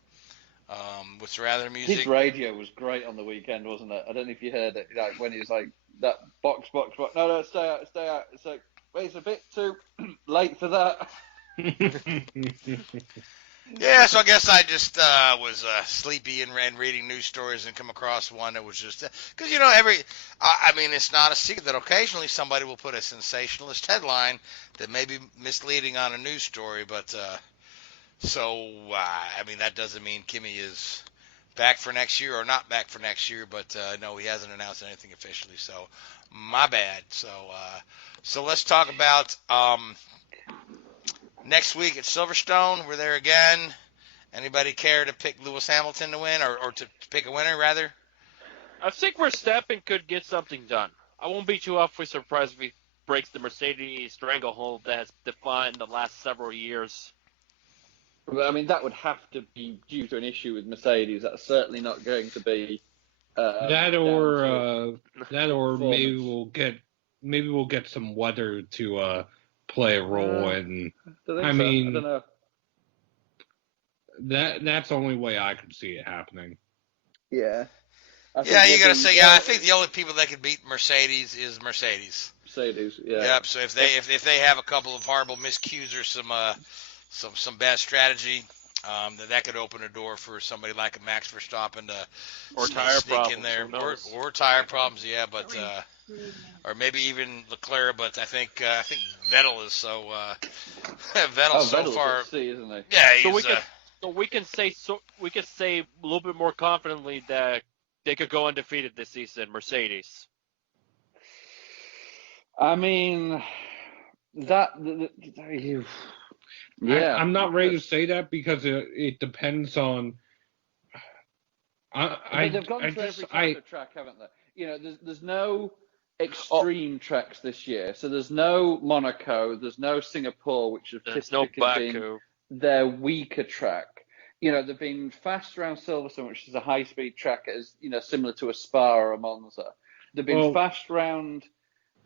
What's rather music? His radio was great on the weekend, wasn't it? I don't know if you heard it, like when he was like that box. No, stay out. It's like, wait, it's a bit too late for that. Yeah, so I guess I just was sleepy and reading news stories and come across one that was just because you know I mean it's not a secret that occasionally somebody will put a sensationalist headline that may be misleading on a news story, but so I mean that doesn't mean Kimi is back for next year or not back for next year, but no, he hasn't announced anything officially, so my bad. So let's talk about next week at Silverstone. We're there again. Anybody care to pick Lewis Hamilton to win or to pick a winner, rather? I think Verstappen could get something done. I won't be too awfully surprised if he breaks the Mercedes stranglehold that has defined the last several years. I mean, that would have to be due to an issue with Mercedes. That's certainly not going to be that or performance. maybe we'll get some weather to play a role in. I mean, mean, I don't know. That's the only way I could see it happening. Yeah. Yeah, you gotta say, I think the only people that could beat Mercedes is Mercedes. Mercedes, yeah. Yep. So if they have a couple of horrible miscues or some bad strategy, that could open a door for somebody like a Max Verstappen to or tire sneak problems, in there, who knows? or tire problems. Yeah, but or maybe even Leclerc. But I think Vettel is so Vettel's so Vettel's far. at sea, isn't he? Yeah, he's. So we can say a little bit more confidently that they could go undefeated this season, Mercedes. I mean, yeah. I'm not ready to say that because it depends on. I mean, they've gone through every kind of track, haven't they? You know, there's no extreme tracks this year. So there's no Monaco, there's no Singapore, which have There's no typically been Baku. their weaker track. They've been fast around Silverstone, which is a high-speed track, as similar to a Spa or a Monza. They've been fast round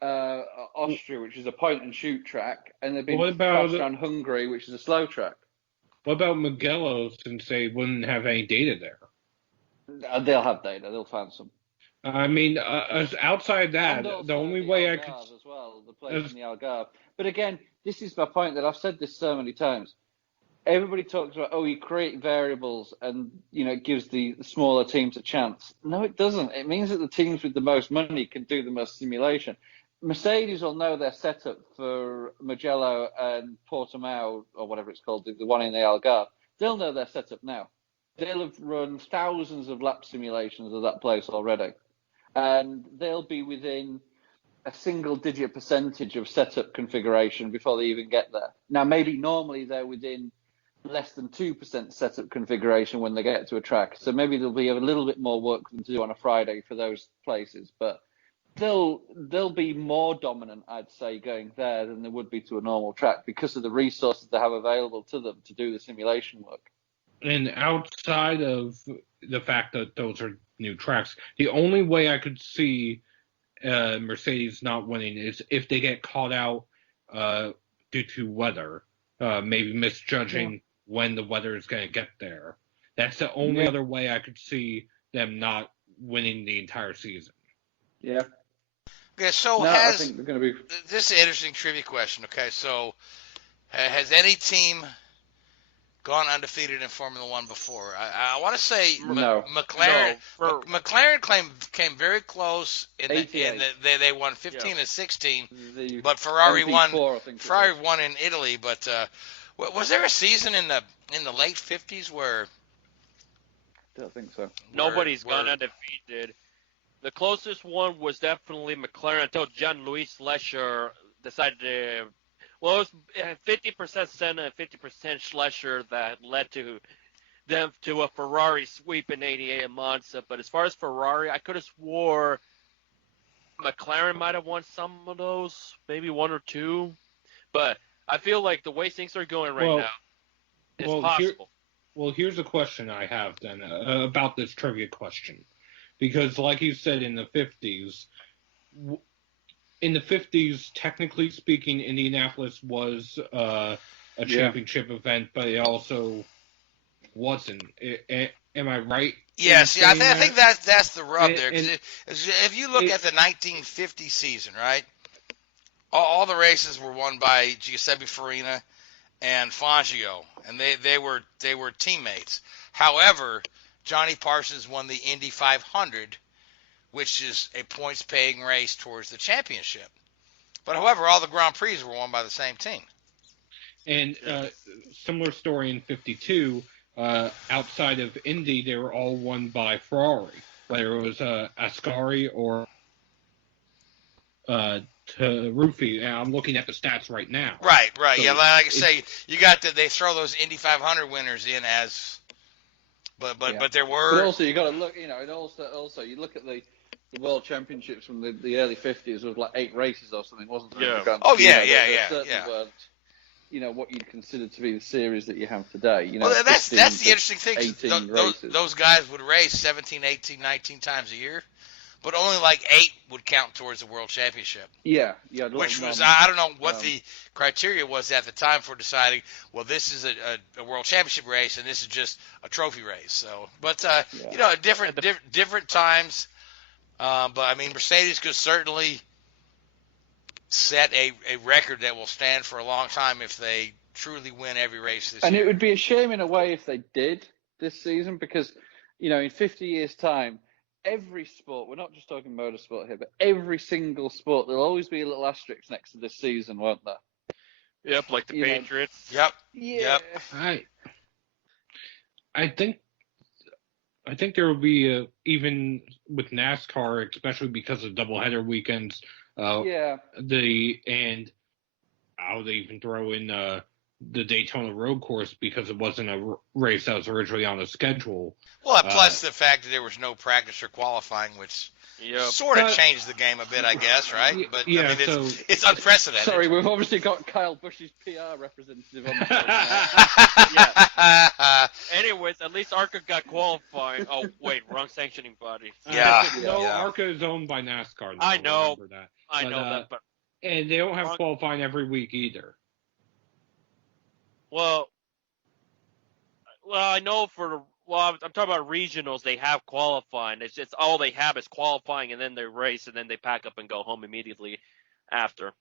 Austria, which is a point-and-shoot track, and they've been fast around Hungary, which is a slow track. What about Mugello, since they wouldn't have any data there? They'll have data. They'll find some. I mean, outside that, the only way I could... as well, the place in the Algarve. But again, this is my point that I've said this so many times. Everybody talks about, you create variables and, it gives the smaller teams a chance. No, it doesn't. It means that the teams with the most money can do the most simulation. Mercedes will know their setup for Mugello and Portimao, or whatever it's called, the one in the Algarve. They'll know their setup now. They'll have run thousands of lap simulations of that place already. And they'll be within a single-digit percentage of setup configuration before they even get there. Now, maybe normally they're within less than 2% setup configuration when they get to a track. So maybe there'll be a little bit more work for them to do on a Friday for those places. But they'll be more dominant, I'd say, going there than they would be to a normal track because of the resources they have available to them to do the simulation work. And outside of the fact that those are new tracks, the only way I could see Mercedes not winning is if they get caught out due to weather, maybe misjudging when the weather is going to get there. That's the only other way I could see them not winning the entire season. Yeah. Okay, so I think they're going to be... This is an interesting trivia question. Okay, so has any team gone undefeated in Formula One before? I want to say McLaren. No. McLaren came very close in they won 15 and 16, but Ferrari won. Ferrari won in Italy, but was there a season in the late 50s where? I don't think so. Nobody's gone undefeated. The closest one was definitely McLaren until Jean-Louis Schlecher decided to. Well, it was 50% Senna and 50% Schlecher that led to them to a Ferrari sweep in '88 in Monza. But as far as Ferrari, I could have swore McLaren might have won some of those, maybe one or two. But I feel like the way things are going right now, it's possible. Here's a question I have then about this trivia question. Because like you said, in the 50s, technically speaking, Indianapolis was a championship event, but it also wasn't. Am I right? Yes, I think that's the rub there. Because if you look at the 1950 season, right, all the races were won by Giuseppe Farina and Fangio, and they were teammates. However, Johnny Parsons won the Indy 500, which is a points-paying race towards the championship. But however, all the Grand Prix were won by the same team. And similar story in 52. Outside of Indy, they were all won by Ferrari, whether it was Ascari or Taruffi. And I'm looking at the stats right now. Right. So like I say, you got they throw those Indy 500 winners in as. But there were. But also, you got to look. And also you look at the World Championships from the early 50s. It was like 8 races or something, wasn't it? Yeah. Yeah. What you'd consider to be the series that you have today. Well, that's the interesting thing. Those guys would race 17, 18, 19 times a year, but only like 8 would count towards the World Championship. Yeah. Which was I don't know what the criteria was at the time for deciding. Well, this is a World Championship race, and this is just a trophy race. So, but different times. But I mean, Mercedes could certainly set a record that will stand for a long time if they truly win every race this year. And it would be a shame in a way if they did this season, because in 50 years' time, every sport, we're not just talking motorsport here, but every single sport, there'll always be a little asterisk next to this season, won't there? Yep, like the Patriots. Yep. Yeah. Yep. I think there will be even with NASCAR, especially because of doubleheader weekends. And I would even throw in the Daytona Road Course because it wasn't a race that was originally on the schedule. Well, plus the fact that there was no practice or qualifying, which Yep. sort of changed the game a bit, I guess, right? But yeah, I mean, so it's unprecedented. Sorry, we've obviously got Kyle Busch's PR representative on the phone. Yeah. Anyways, at least ARCA got qualifying. Oh, wait, wrong sanctioning body. no, yeah. ARCA is owned by NASCAR now. I know. Remember that. I know that, but and they don't have qualifying every week either. well, I know I'm talking about regionals. They have qualifying. It's all they have is qualifying, and then they race, and then they pack up and go home immediately after.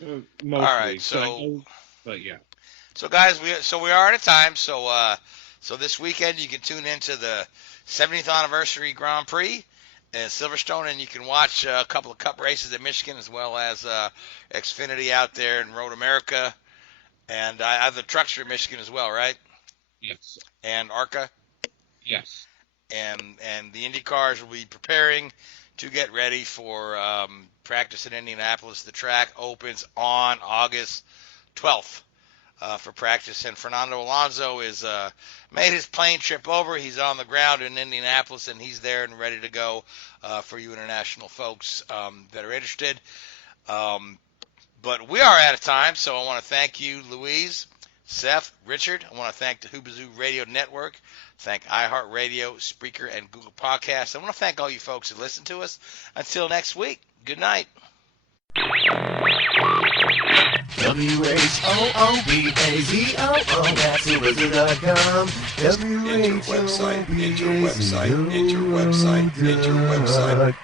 Mostly. All right, so but yeah. So guys, we are out of time. So this weekend you can tune into the 70th anniversary Grand Prix in Silverstone, and you can watch a couple of Cup races at Michigan as well as Xfinity out there in Road America, and I have the Truckster in Michigan as well, right? Yes. And ARCA. Yes. And the Indy cars will be preparing to get ready for practice in Indianapolis. The track opens on August 12th for practice, and Fernando Alonso is made his plane trip over. He's on the ground in Indianapolis, and he's there and ready to go for you international folks that are interested. But we are out of time, so I want to thank you, Louise, Seth, Richard. I want to thank the Hoobazoo Radio Network, thank iHeartRadio, Spreaker, and Google Podcasts. I want to thank all you folks who listen to us. Until next week, good night. WHOOBAZOO, that's Hoobazoo.com. Enter website, enter website, enter website, enter website.